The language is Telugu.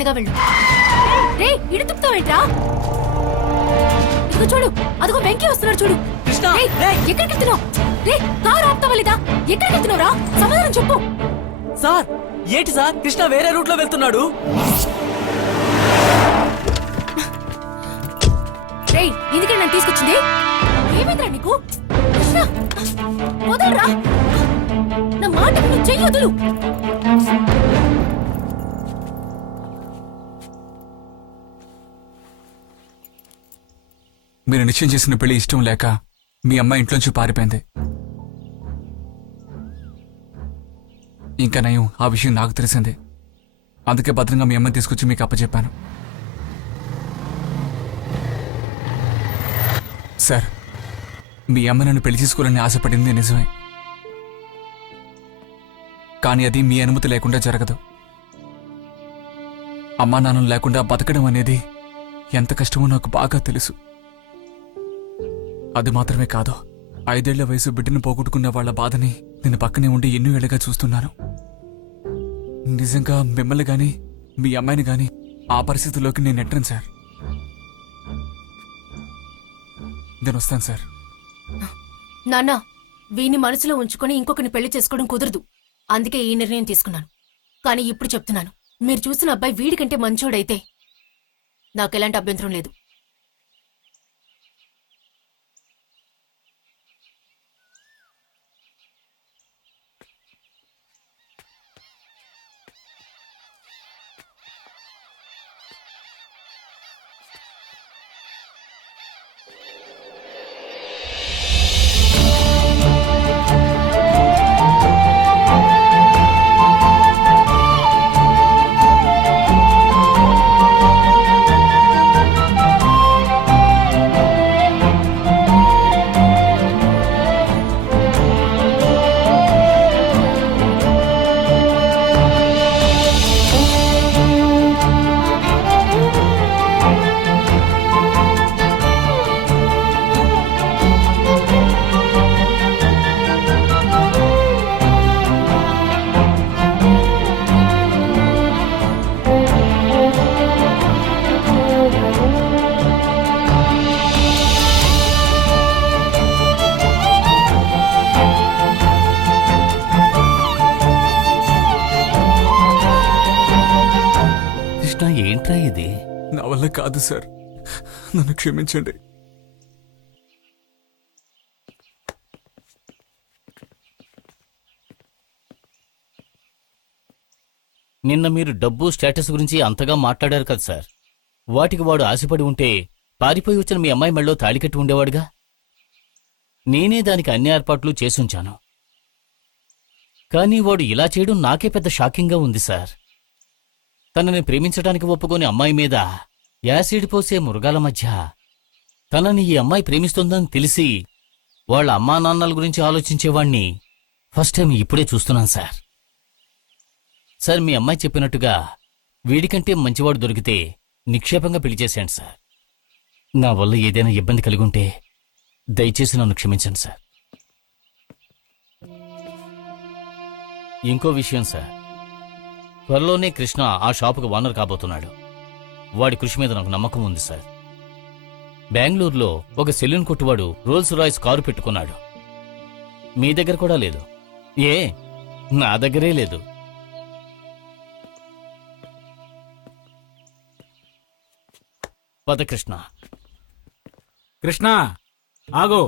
తిన్నగా వెళ్ళు. రే ఇడు తుప్పుతావేంట్రా? ఇదిగో చూడు, అదిగో వెంకీ వస్తున్నాడు చూడు. ఎక్కడికి వెళ్తున్నావు? రే కారు ఆపుతావా లేదా? ఎక్కడికి వెళ్తున్నావురా? సమాధానం చెప్పు. సార్ ఏంటి సార్, కృష్ణ వేరే రూట్ లో వెళ్తున్నాడు. రే ఎందుకే నన్ను తీసుకొచ్చింది? ఏమైందిరా నీకు? కృష్ణ వదలరా, నా మాట నువ్వు చెయ్యొద్దు. మీరు నిశ్చయం చేసిన పెళ్లి ఇష్టం లేక మీ అమ్మాయి ఇంట్లోంచి పారిపోయింది. ఇంకా నయం ఆ విషయం నాకు తెలిసింది. అందుకే భద్రంగా మీ అమ్మాయిని తీసుకొచ్చి మీకు అప్పచెప్పాను. సార్, మీ అమ్మ నన్ను పెళ్లి చేసుకోవాలని ఆశపడింది నిజమే, కానీ అది మీ అనుమతి లేకుండా జరగదు. అమ్మా నాన్నలు లేకుండా బతకడం అనేది ఎంత కష్టమో నాకు బాగా తెలుసు. అది మాత్రమే కాదు, 5 ఏళ్ల వయసు బిడ్డను పోగొట్టుకున్న వాళ్ల బాధని నేను పక్కనే ఉండి ఎన్నో ఏళ్ళగా చూస్తున్నాను. నిజంగా మిమ్మల్ని గాని మీ అమ్మాయిని గాని ఆ పరిస్థితిలోకి నేను నెట్టను సార్. నేను వస్తాను సార్. నాన్న, వీని మనసులో ఉంచుకొని ఇంకొకరిని పెళ్లి చేసుకోవడం కుదరదు. అందుకే ఈ నిర్ణయం తీసుకున్నాను. కానీ ఇప్పుడు చెప్తున్నాను, మీరు చూసిన అబ్బాయి వీడికంటే మంచోడైతే నాకెలాంటి అభ్యంతరం లేదు. ఏంట్రా ఇది? నా వల్ల కాదు సార్, నన్ను క్షమించండి. నిన్న మీరు డబ్బు స్టేటస్ గురించి అంతగా మాట్లాడారు కదా సార్. వాటికి వాడు ఆశపడి ఉంటే పారిపోయి వచ్చిన మీ అమ్మాయి మెళ్ళో తాళికట్టి ఉండేవాడుగా. నేనే దానికి అన్ని ఏర్పాట్లు చేసుంచాను. కానీ వాడు ఇలా చేయడం నాకే పెద్ద షాకింగ్గా ఉంది సార్. తనని ప్రేమించడానికి ఒప్పుకోని అమ్మాయి మీద యాసిడ్ పోసే మృగాల మధ్య తనని ఈ అమ్మాయి ప్రేమిస్తుందని తెలిసి వాళ్ళ అమ్మా నాన్నల గురించి ఆలోచించేవాణ్ణి ఫస్ట్ టైం ఇప్పుడే చూస్తున్నాను సార్. సార్, మీ అమ్మాయి చెప్పినట్టుగా వీడికంటే మంచివాడు దొరికితే నిక్షేపంగా పెళ్లి చేశాను సార్. నా వల్ల ఏదైనా ఇబ్బంది కలిగి ఉంటే దయచేసి నన్ను క్షమించండి సార్. ఇంకో విషయం సార్, త్వరలోనే కృష్ణ ఆ షాపుకు ఓనర్ కాబోతున్నాడు. వాడి కృషి మీద నాకు నమ్మకం ఉంది సార్. బెంగళూరులో ఒక సెలూన్ కొట్టువాడు రోల్స్ రాయ్స్ కారు పెట్టుకున్నాడు. మీ దగ్గర కూడా లేదు? ఏ, నా దగ్గరే లేదు. పద కృష్ణ. కృష్ణ ఆగో.